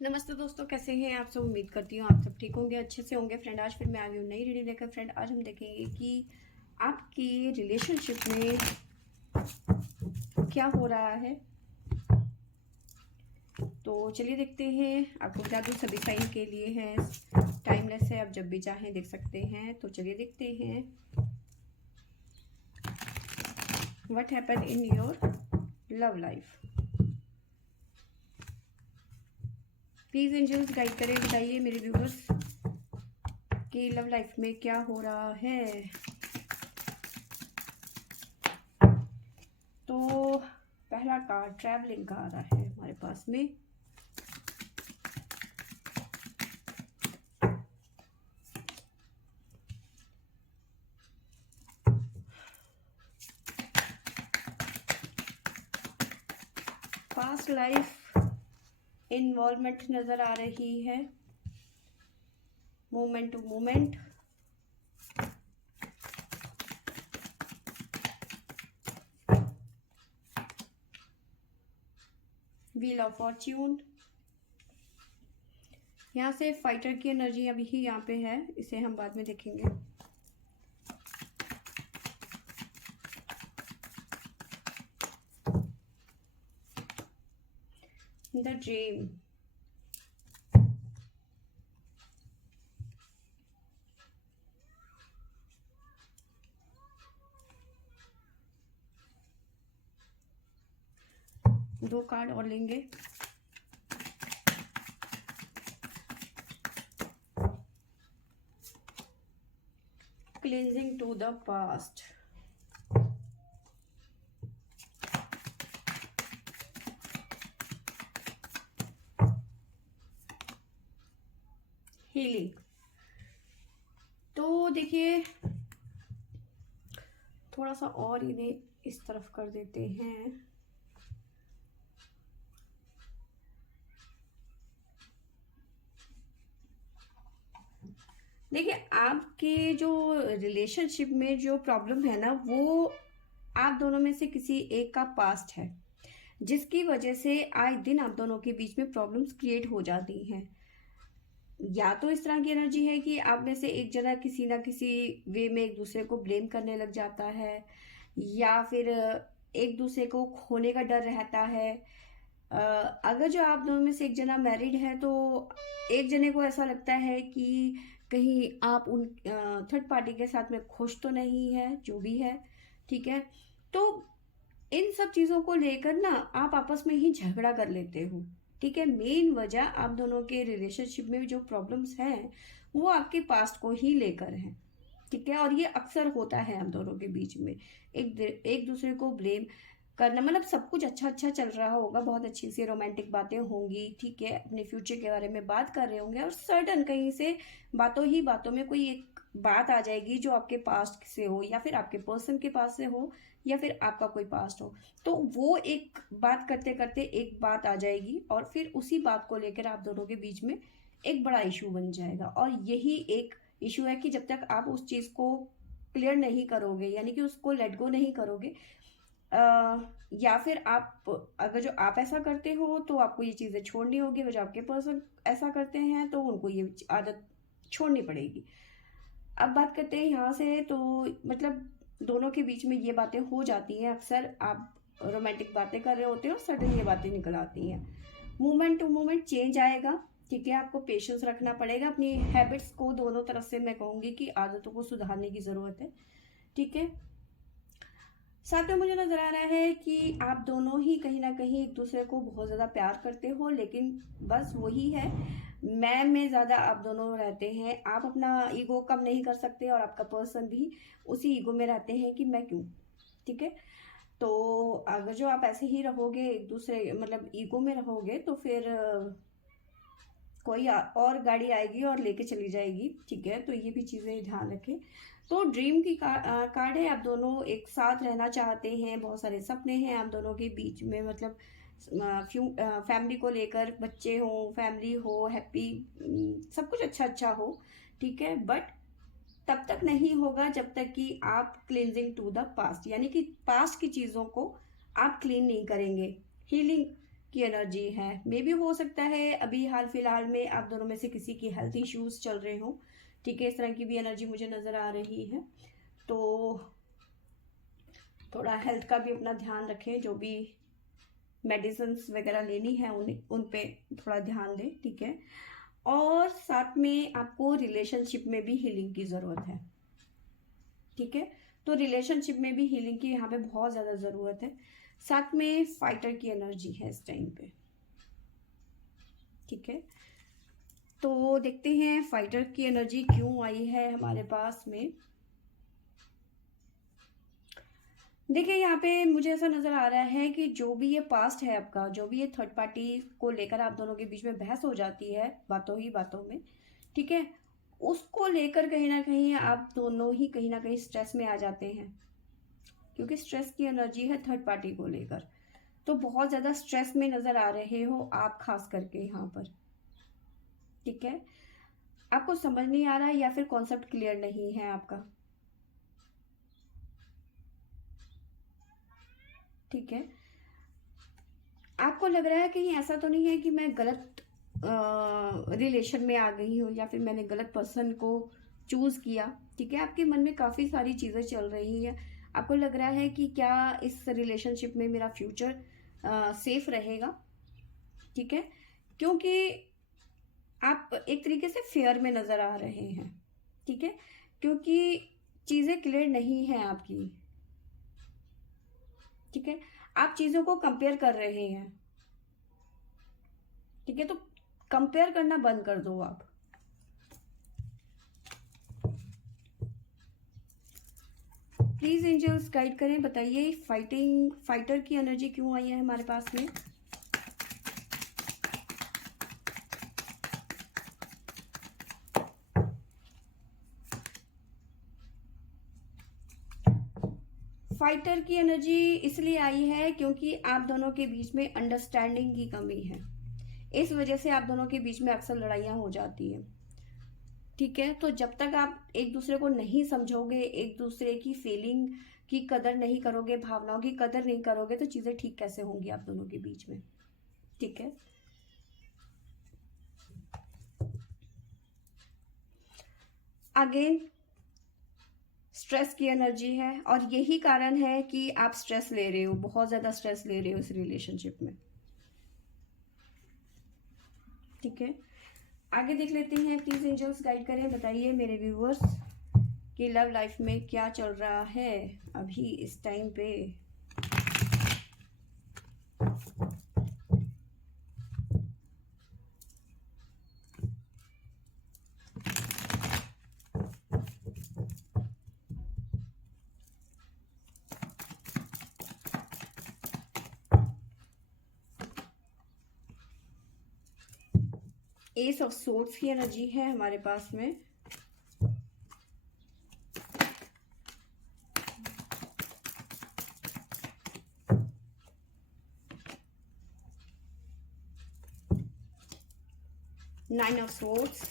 नमस्ते दोस्तों, कैसे हैं आप सब। उम्मीद करती हूँ आप सब ठीक होंगे, अच्छे से होंगे। फ्रेंड, आज फिर मैं आई हूँ नई रीडिंग लेकर। फ्रेंड, आज हम देखेंगे कि आपकी रिलेशनशिप में क्या हो रहा है। तो चलिए देखते हैं। आपको बता दूँ, सभी साइन के लिए है, टाइमलेस है, आप जब भी चाहें देख सकते हैं। तो चलिए देखते हैं what happen in your love life. Please angels guide करें, बताइए मेरे व्यूवर्स कि लव लाइफ में क्या हो रहा है। तो पहला कार्ड ट्रैवलिंग का आ रहा है हमारे पास में। पास्ट लाइफ इन्वॉल्वमेंट नजर आ रही है, moment to moment. Wheel of fortune. यहाँ से फाइटर की एनर्जी अभी ही यहाँ पे है, इसे हम बाद में देखेंगे। The dream. दो कार्ड और लेंगे। Cleansing to the past. Healing. तो देखिए, थोड़ा सा और इन्हें इस तरफ कर देते हैं। देखिए, आपके जो रिलेशनशिप में जो प्रॉब्लम है ना, वो आप दोनों में से किसी एक का पास्ट है, जिसकी वजह से आए दिन आप दोनों के बीच में प्रॉब्लम्स क्रिएट हो जाती हैं। या तो इस तरह की एनर्जी है कि आप में से एक जना किसी ना किसी वे में एक दूसरे को ब्लेम करने लग जाता है, या फिर एक दूसरे को खोने का डर रहता है। अगर जो आप दोनों में से एक जना मैरिड है, तो एक जने को ऐसा लगता है कि कहीं आप उन थर्ड पार्टी के साथ में खुश तो नहीं है, जो भी है। ठीक है। तो इन सब चीजों को लेकर ना आप आपस में ही झगड़ा कर लेते हो। ठीक है। मेन वजह आप दोनों के रिलेशनशिप में जो प्रॉब्लम्स हैं, वो आपके पास्ट को ही लेकर है। ठीक है। और ये अक्सर होता है हम दोनों के बीच में, एक दूसरे को ब्लेम करना। मतलब सब कुछ अच्छा अच्छा चल रहा होगा, बहुत अच्छी सी रोमांटिक बातें होंगी, ठीक है, अपने फ्यूचर के बारे में बात कर रहे होंगे, और सडन कहीं से बातों ही बातों में कोई एक बात आ जाएगी जो आपके पास्ट से हो, या फिर आपके पर्सन के पास से हो, या फिर आपका कोई पास्ट हो। तो वो एक बात करते करते एक बात आ जाएगी, और फिर उसी बात को लेकर आप दोनों के बीच में एक बड़ा इशू बन जाएगा। और यही एक इशू है कि जब तक आप उस चीज को क्लियर नहीं करोगे, यानी कि उसको लेट गो नहीं करोगे, या फिर आप, अगर जो आप ऐसा करते हो तो आपको ये चीजें छोड़नी होगी, और जो आपके पर्सन ऐसा करते हैं तो उनको ये आदत छोड़नी पड़ेगी। अब बात करते हैं यहाँ से। तो मतलब दोनों के बीच में ये बातें हो जाती हैं अक्सर। आप रोमांटिक बातें कर रहे होते हो और सडन ये बातें निकल आती हैं। मोमेंट टू मोमेंट चेंज आएगा। ठीक है। आपको पेशेंस रखना पड़ेगा। अपनी हैबिट्स को दोनों तरफ से मैं कहूंगी कि आदतों को सुधारने की जरूरत है। ठीक है। साथ में मुझे नजर आ रहा है कि आप दोनों ही कहीं ना कहीं एक दूसरे को बहुत ज्यादा प्यार करते हो, लेकिन बस वही है, मैं में ज्यादा आप दोनों रहते हैं। आप अपना ईगो कम नहीं कर सकते, और आपका पर्सन भी उसी ईगो में रहते हैं कि मैं क्यों। ठीक है। तो अगर जो आप ऐसे ही रहोगे, एक दूसरे मतलब ईगो में रहोगे, तो फिर कोई और गाड़ी आएगी और लेके चली जाएगी। ठीक है। तो ये भी चीजें ध्यान रखें। तो ड्रीम की कार्ड है। आप दोनों एक साथ रहना चाहते हैं, बहुत सारे सपने हैं आप दोनों के बीच में। मतलब फैमिली को लेकर, बच्चे हो, फैमिली हो, हैप्पी, सब कुछ अच्छा अच्छा हो। ठीक है। बट तब तक नहीं होगा जब तक कि आप क्लींजिंग टू द पास्ट, यानी कि पास्ट की चीजों को आप क्लीन नहीं करेंगे। हीलिंग की एनर्जी है। मे भी हो सकता है अभी हाल फिलहाल में आप दोनों में से किसी की हेल्थ इश्यूज चल रहे हो, ठीक है, इस तरह की भी एनर्जी मुझे नज़र आ रही है। तो थोड़ा हेल्थ का भी अपना ध्यान रखें, जो भी मेडिसिन वगैरह लेनी है उन पे थोड़ा ध्यान दें, ठीक है। और साथ में आपको रिलेशनशिप में भी हीलिंग की ज़रूरत है, ठीक है। तो रिलेशनशिप में भी हीलिंग की यहाँ पे बहुत ज़्यादा ज़रूरत है। साथ में फाइटर की एनर्जी है इस टाइम पे, ठीक है। तो देखते हैं फाइटर की एनर्जी क्यों आई है हमारे पास में। देखिए यहाँ पे मुझे ऐसा नज़र आ रहा है कि जो भी ये पास्ट है आपका, जो भी ये थर्ड पार्टी को लेकर आप दोनों के बीच में बहस हो जाती है बातों ही बातों में, ठीक है, उसको लेकर कहीं ना कहीं आप दोनों ही कहीं ना कहीं स्ट्रेस में आ जाते हैं, क्योंकि स्ट्रेस की एनर्जी है थर्ड पार्टी को लेकर। तो बहुत ज़्यादा स्ट्रेस में नज़र आ रहे हो आप, खास करके यहाँ पर, ठीक है। आपको समझ नहीं आ रहा है या फिर कॉन्सेप्ट क्लियर नहीं है आपका, ठीक है। आपको लग रहा है कहीं ऐसा तो नहीं है कि मैं गलत रिलेशन में आ गई हूँ या फिर मैंने गलत पर्सन को चूज किया, ठीक है। आपके मन में काफ़ी सारी चीज़ें चल रही हैं। आपको लग रहा है कि क्या इस रिलेशनशिप में मेरा फ्यूचर सेफ रहेगा, ठीक है, क्योंकि आप एक तरीके से फेयर में नज़र आ रहे हैं, ठीक है, क्योंकि चीज़ें क्लियर नहीं हैं आपकी, ठीक है। आप चीज़ों को कंपेयर कर रहे हैं, ठीक है। तो कंपेयर करना बंद कर दो आप। प्लीज एंजल्स गाइड करें, बताइए फाइटर की एनर्जी क्यों आई है हमारे पास में। फाइटर की एनर्जी इसलिए आई है क्योंकि आप दोनों के बीच में अंडरस्टैंडिंग की कमी है। इस वजह से आप दोनों के बीच में अक्सर लड़ाइयाँ हो जाती हैं, ठीक है। तो जब तक आप एक दूसरे को नहीं समझोगे, एक दूसरे की फीलिंग की कदर नहीं करोगे, भावनाओं की कदर नहीं करोगे, तो चीज़ें ठीक कैसे होंगी आप दोनों के बीच में, ठीक है। अगेन स्ट्रेस की एनर्जी है और यही कारण है कि आप स्ट्रेस ले रहे हो, बहुत ज़्यादा स्ट्रेस ले रहे हो इस रिलेशनशिप में, ठीक है। आगे देख लेते हैं, प्लीज एंजल्स गाइड करें, बताइए मेरे व्यूवर्स कि लव लाइफ में क्या चल रहा है अभी इस टाइम पे। एस ऑफ सोर्ड्स की एनर्जी है हमारे पास में। Nine of swords,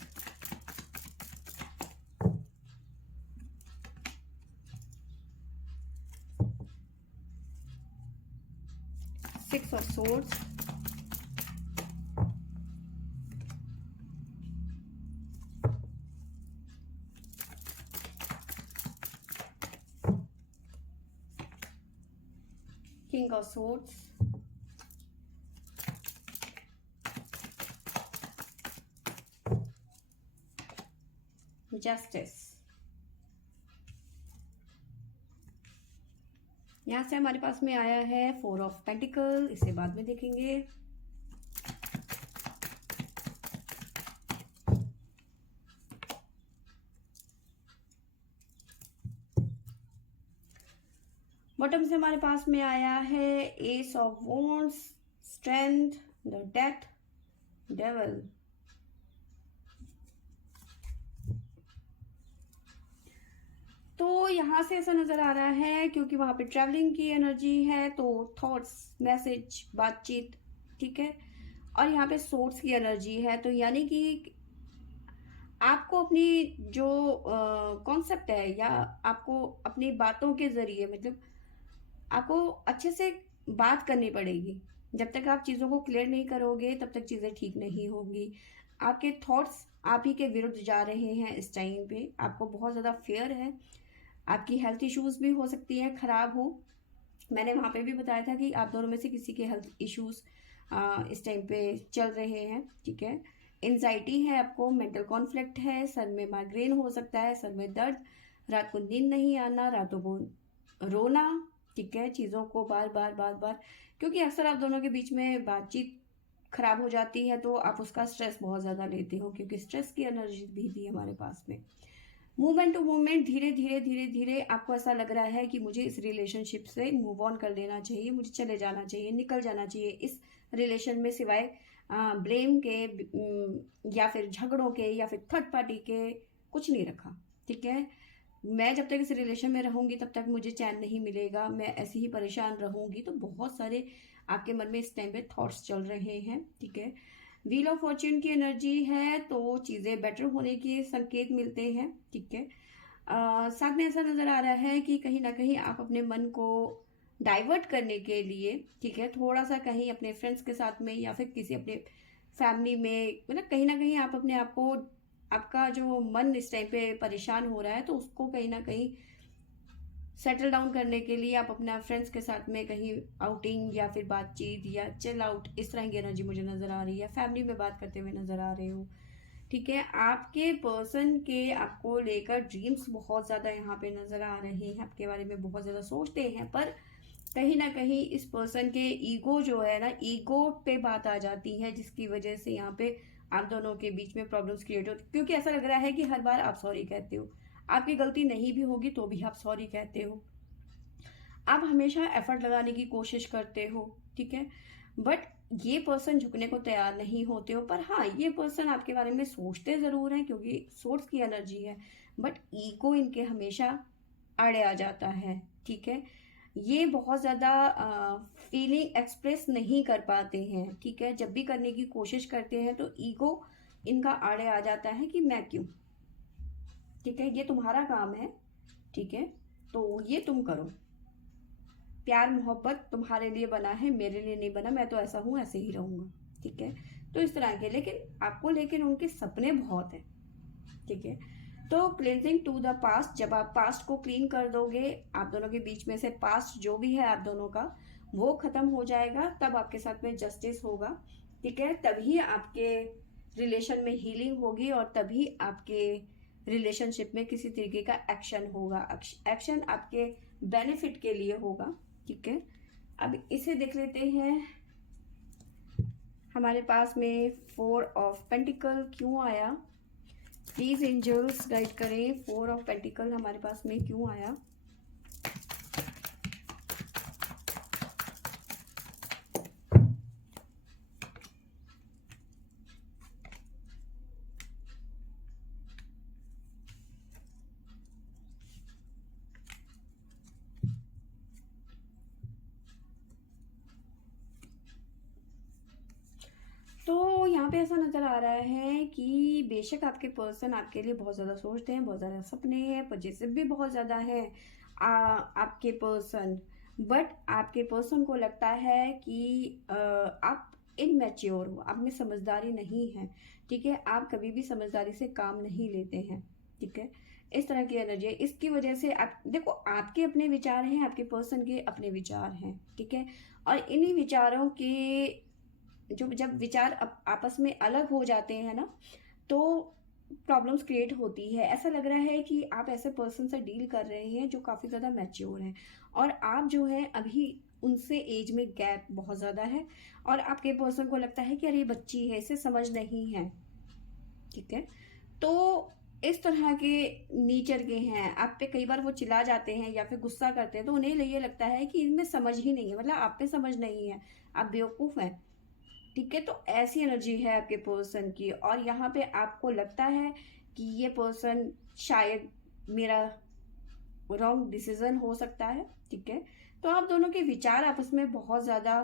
six of swords, king of swords, justice. यहां से हमारे पास में आया है फोर ऑफ पेंटिकल, इसे बाद में देखेंगे। बॉटम से हमारे पास में आया है S of wands, strength, the death, devil. तो यहाँ से ऐसा नजर आ रहा है क्योंकि वहां पे ट्रैवलिंग की एनर्जी है, तो थॉट्स, मैसेज, बातचीत, ठीक है। और यहाँ पे सोर्स की एनर्जी है, तो यानी कि आपको अपनी जो कॉन्सेप्ट है या आपको अपनी बातों के जरिए, मतलब आपको अच्छे से बात करनी पड़ेगी, जब तक आप चीज़ों को क्लियर नहीं करोगे तब तक चीज़ें ठीक नहीं होंगी। आपके थॉट्स आप ही के विरुद्ध जा रहे हैं इस टाइम पे, आपको बहुत ज़्यादा फेयर है, आपकी हेल्थ इश्यूज़ भी हो सकती है ख़राब हो। मैंने वहाँ पे भी बताया था कि आप दोनों में से किसी के हेल्थ इश्यूज़ इस टाइम पे चल रहे हैं, ठीक है। एंजाइटी है आपको, मेंटल कॉन्फ्लिक्ट है, सर में माइग्रेन हो सकता है, सर में दर्द, रात को नींद नहीं आना, रातों को रोना, ठीक है, चीज़ों को बार बार बार बार, क्योंकि अक्सर आप दोनों के बीच में बातचीत खराब हो जाती है तो आप उसका स्ट्रेस बहुत ज़्यादा लेते हो, क्योंकि स्ट्रेस की एनर्जी भी थी हमारे पास में। मूवमेंट टू मूवमेंट, धीरे धीरे धीरे धीरे आपको ऐसा लग रहा है कि मुझे इस रिलेशनशिप से मूव ऑन कर लेना चाहिए, मुझे चले जाना चाहिए, निकल जाना चाहिए इस रिलेशन में, सिवाय ब्लेम के या फिर झगड़ों के या फिर थर्ड पार्टी के कुछ नहीं रखा, ठीक है। मैं जब तक इस रिलेशन में रहूंगी तब तक मुझे चैन नहीं मिलेगा, मैं ऐसे ही परेशान रहूंगी। तो बहुत सारे आपके मन में इस टाइम पे थॉट्स चल रहे हैं, ठीक है। व्हील ऑफ फॉर्च्यून की एनर्जी है तो चीज़ें बेटर होने के संकेत मिलते हैं, ठीक है। साथ में ऐसा नज़र आ रहा है कि कहीं ना कहीं आप अपने मन को डाइवर्ट करने के लिए, ठीक है, थोड़ा सा कहीं अपने फ्रेंड्स के साथ में या फिर किसी अपने फैमिली में, मतलब कहीं ना कहीं आप अपने आप को, आपका जो मन इस टाइम पे परेशान हो रहा है तो उसको कहीं ना कहीं सेटल डाउन करने के लिए आप अपना फ्रेंड्स के साथ में कहीं आउटिंग या फिर बातचीत या चिल आउट, इस तरह की एनर्जी मुझे नज़र आ रही है। फैमिली में बात करते हुए नज़र आ रहे हो, ठीक है। आपके पर्सन के आपको लेकर ड्रीम्स बहुत ज़्यादा यहाँ पे नज़र आ रहे हैं, आपके बारे में बहुत ज़्यादा सोचते हैं, पर कहीं ना कहीं इस पर्सन के ईगो जो है ना, ईगो पे बात आ जाती है, जिसकी वजह से यहाँ पे आप दोनों के बीच में प्रॉब्लम्स क्रिएट होती, क्योंकि ऐसा लग रहा है कि हर बार आप सॉरी कहते हो, आपकी गलती नहीं भी होगी तो भी आप सॉरी कहते हो, आप हमेशा एफर्ट लगाने की कोशिश करते हो, ठीक है। बट ये पर्सन झुकने को तैयार नहीं होते हो, पर हाँ, ये पर्सन आपके बारे में सोचते ज़रूर हैं क्योंकि सोर्स की एनर्जी है, बट ईगो इनके हमेशा आड़े आ जाता है, ठीक है। ये बहुत ज़्यादा फीलिंग एक्सप्रेस नहीं कर पाते हैं, ठीक है। जब भी करने की कोशिश करते हैं तो ईगो इनका आड़े आ जाता है कि मैं क्यों, ठीक है, ये तुम्हारा काम है, ठीक है, तो ये तुम करो, प्यार मोहब्बत तुम्हारे लिए बना है, मेरे लिए नहीं बना, मैं तो ऐसा हूँ ऐसे ही रहूंगा, ठीक है। तो इस तरह के, लेकिन आपको लेकिन उनके सपने बहुत हैं, ठीक है। तो क्लिनजिंग टू द पास्ट, जब आप पास्ट को क्लीन कर दोगे, आप दोनों के बीच में से पास्ट जो भी है आप दोनों का वो खत्म हो जाएगा, तब आपके साथ में जस्टिस होगा, ठीक है। तभी आपके रिलेशन में हीलिंग होगी और तभी आपके रिलेशनशिप में किसी तरीके का एक्शन होगा, एक्शन आपके बेनिफिट के लिए होगा, ठीक है। अब इसे देख लेते हैं, हमारे पास में 4 ऑफ पेंटिकल क्यों आया, प्लीज एंजल्स गाइड करें, 4 ऑफ पेंटिकल हमारे पास में क्यों आया। तो यहाँ पे ऐसा नज़र आ रहा है कि बेशक आपके पर्सन आपके लिए बहुत ज़्यादा सोचते हैं, बहुत ज़्यादा सपने हैं, पॉजिटिव भी बहुत ज़्यादा है आपके पर्सन, बट आपके पर्सन को लगता है कि आप इनमेच्योर हो, आप में समझदारी नहीं है, ठीक है, आप कभी भी समझदारी से काम नहीं लेते हैं, ठीक है। इस तरह की एनर्जी है, इसकी वजह से आप देखो, आपके अपने विचार हैं, आपके पर्सन के अपने विचार हैं, ठीक है। और इन्हीं विचारों के जो, जब विचार आपस में अलग हो जाते हैं ना, तो प्रॉब्लम्स क्रिएट होती है। ऐसा लग रहा है कि आप ऐसे पर्सन से डील कर रहे हैं जो काफ़ी ज़्यादा मैच्योर हैं, और आप जो है अभी उनसे एज में गैप बहुत ज़्यादा है, और आपके पर्सन को लगता है कि अरे ये बच्ची है, इसे समझ नहीं है, ठीक है। तो इस तरह के नेचर के हैं, आप पे कई बार वो चिल्ला जाते हैं या फिर गुस्सा करते हैं तो उन्हें ये लगता है कि इनमें समझ ही नहीं है, मतलब आप पे समझ नहीं है, आप बेवकूफ़ हैं, ठीक है। तो ऐसी एनर्जी है आपके पर्सन की, और यहाँ पे आपको लगता है कि ये पर्सन शायद मेरा रॉन्ग डिसीजन हो सकता है, ठीक है। तो आप दोनों के विचार आपस में बहुत ज़्यादा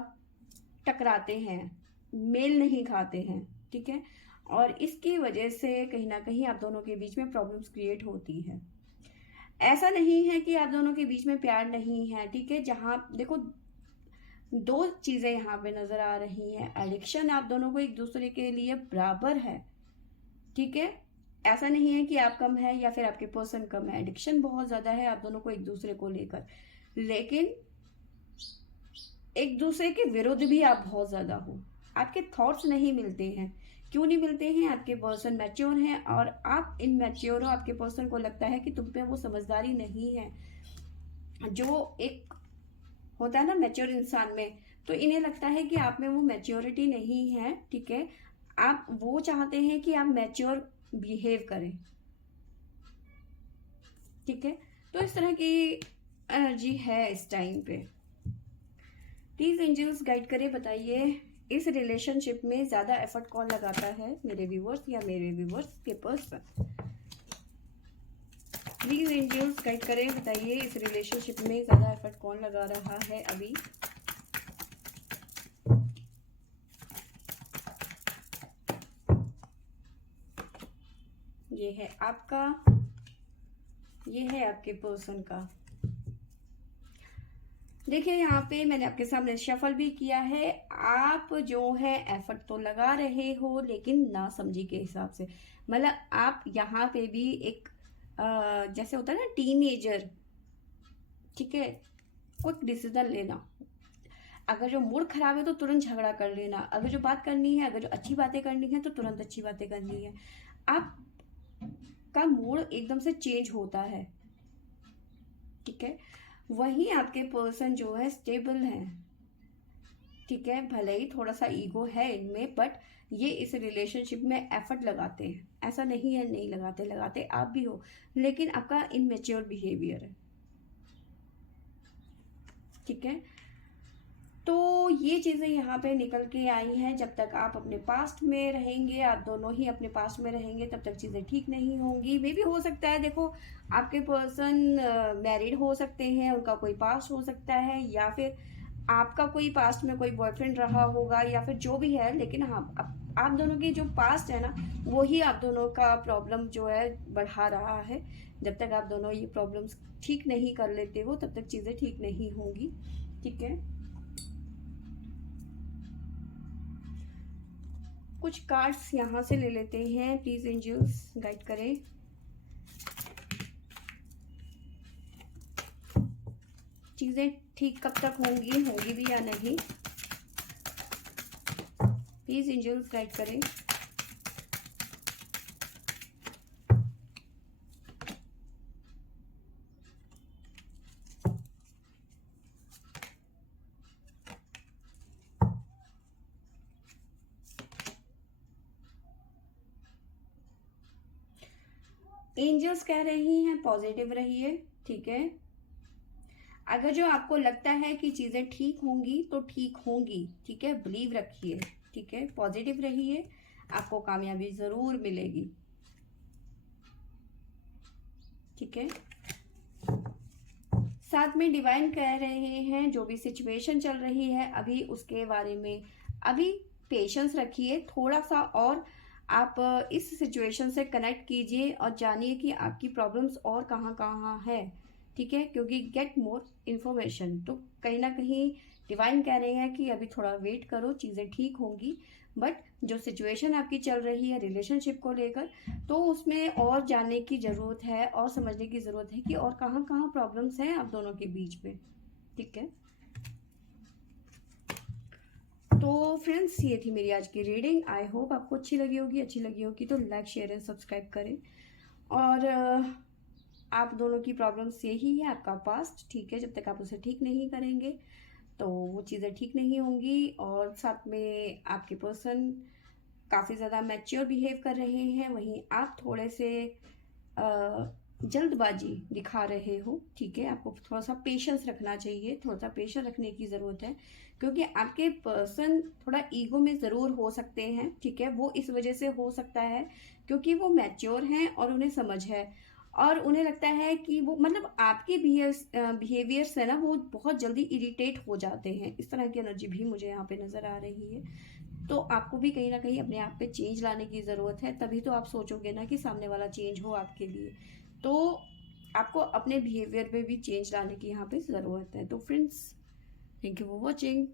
टकराते हैं, मेल नहीं खाते हैं, ठीक है। और इसकी वजह से कहीं ना कहीं आप दोनों के बीच में प्रॉब्लम्स क्रिएट होती है। ऐसा नहीं है कि आप दोनों के बीच में प्यार नहीं है, ठीक है। जहाँ देखो, दो चीज़ें यहाँ पे नज़र आ रही हैं। एडिक्शन आप दोनों को एक दूसरे के लिए बराबर है, ठीक है। ऐसा नहीं है कि आप कम है या फिर आपके पर्सन कम है, एडिक्शन बहुत ज़्यादा है आप दोनों को एक दूसरे को लेकर, लेकिन एक दूसरे के विरुद्ध भी आप बहुत ज़्यादा हो। आपके थॉट्स नहीं मिलते हैं। क्यों नहीं मिलते हैं? आपके पर्सन मैच्योर हैं और आप इनमैच्योर हो। आपके पर्सन को लगता है कि तुम पे वो समझदारी नहीं है जो एक होता है ना मैच्योर इंसान में, तो इन्हें लगता है कि आप में वो मैच्योरिटी नहीं है, ठीक है। आप वो चाहते हैं कि आप मैच्योर बिहेव करें, ठीक है। तो इस तरह की एनर्जी है इस टाइम पे। प्लीज एंजल्स गाइड करें, बताइए इस रिलेशनशिप में ज्यादा एफर्ट कौन लगाता है, मेरे व्यूवर्स या मेरे व्यूवर्स के पर्सन। प्लीज एंजल्स गाइड करें, बताइए इस रिलेशनशिप में ज्यादा एफर्ट कौन लगा रहा है अभी। ये है आपका, ये है आपके पर्सन का। देखिए यहाँ पे मैंने आपके सामने शफल भी किया है। आप जो है एफर्ट तो लगा रहे हो लेकिन ना समझी के हिसाब से, मतलब आप यहाँ पे भी एक जैसे होता है ना टीनेजर, ठीक है, क्विक डिसीजन लेना। अगर जो मूड खराब है तो तुरंत झगड़ा कर लेना, अगर जो बात करनी है, अगर जो अच्छी बातें करनी है तो तुरंत अच्छी बातें करनी है। आप का मूड एकदम से चेंज होता है, ठीक है। वहीं आपके पर्सन जो है स्टेबल है, ठीक है। भले ही थोड़ा सा ईगो है इनमें, बट ये इस रिलेशनशिप में एफर्ट लगाते हैं। ऐसा नहीं है नहीं लगाते, लगाते आप भी हो, लेकिन आपका इनमेच्योर बिहेवियर है, ठीक है। तो ये चीज़ें यहाँ पे निकल के आई हैं। जब तक आप अपने पास्ट में रहेंगे, आप दोनों ही अपने पास्ट में रहेंगे, तब तक चीज़ें ठीक नहीं होंगी। मे भी हो सकता है, देखो आपके पर्सन मैरिड हो सकते हैं, उनका कोई पास्ट हो सकता है, या फिर आपका कोई पास्ट में कोई बॉयफ्रेंड रहा होगा, या फिर जो भी है। लेकिन हाँ, आप दोनों की जो पास्ट है ना, वही आप दोनों का प्रॉब्लम जो है बढ़ा रहा है। जब तक आप दोनों ये प्रॉब्लम्स ठीक नहीं कर लेते हो, तब तक चीज़ें ठीक नहीं होंगी, ठीक है। कुछ कार्ड्स यहाँ से ले लेते हैं, प्लीज एंजल्स गाइड करें। चीजें ठीक कब तक होंगी, होंगी भी या नहीं, प्लीज एंजल्स गाइड करें। एंजल्स कह रही हैं पॉजिटिव रहिए, ठीक है। अगर जो आपको लगता है कि चीजें ठीक होंगी तो ठीक होंगी, ठीक है। बिलीव रखिए, ठीक है, पॉजिटिव रहिए, आपको कामयाबी जरूर मिलेगी, ठीक है। साथ में डिवाइन कह रहे हैं जो भी सिचुएशन चल रही है अभी, उसके बारे में अभी पेशेंस रखिए थोड़ा सा, और आप इस सिचुएशन से कनेक्ट कीजिए और जानिए कि आपकी प्रॉब्लम्स और कहाँ कहाँ है, ठीक है। क्योंकि गेट मोर इन्फॉर्मेशन, तो कहीं ना कहीं डिवाइन कह रहे हैं कि अभी थोड़ा वेट करो, चीज़ें ठीक होंगी। बट जो सिचुएशन आपकी चल रही है रिलेशनशिप को लेकर, तो उसमें और जानने की ज़रूरत है और समझने की ज़रूरत है कि और कहाँ कहाँ प्रॉब्लम्स हैं आप दोनों के बीच में, ठीक है। तो फ्रेंड्स, ये थी मेरी आज की रीडिंग। आई होप आपको अच्छी लगी होगी। अच्छी लगी होगी तो लाइक शेयर एंड सब्सक्राइब करें। और आप दोनों की प्रॉब्लम्स यही है, आपका पास्ट, ठीक है। जब तक आप उसे ठीक नहीं करेंगे तो वो चीज़ें ठीक नहीं होंगी। और साथ में आपके पर्सन काफ़ी ज़्यादा मैच्योर बिहेव कर रहे हैं, वहीं आप थोड़े से जल्दबाजी दिखा रहे हो, ठीक है। आपको थोड़ा सा पेशेंस रखना चाहिए, थोड़ा सा पेशेंस रखने की ज़रूरत है, क्योंकि आपके पर्सन थोड़ा ईगो में ज़रूर हो सकते हैं, ठीक है। वो इस वजह से हो सकता है क्योंकि वो मैच्योर हैं और उन्हें समझ है, और उन्हें लगता है कि वो मतलब आपके बिहेवियर से ना वो बहुत जल्दी इरिटेट हो जाते हैं। इस तरह की एनर्जी भी मुझे यहाँ पे नज़र आ रही है। तो आपको भी कहीं ना कहीं अपने आप पे चेंज लाने की ज़रूरत है, तभी तो आप सोचोगे ना कि सामने वाला चेंज हो आपके लिए। तो आपको अपने बिहेवियर पे भी चेंज लाने की यहाँ पे ज़रूरत है। तो friends, thank you for watching.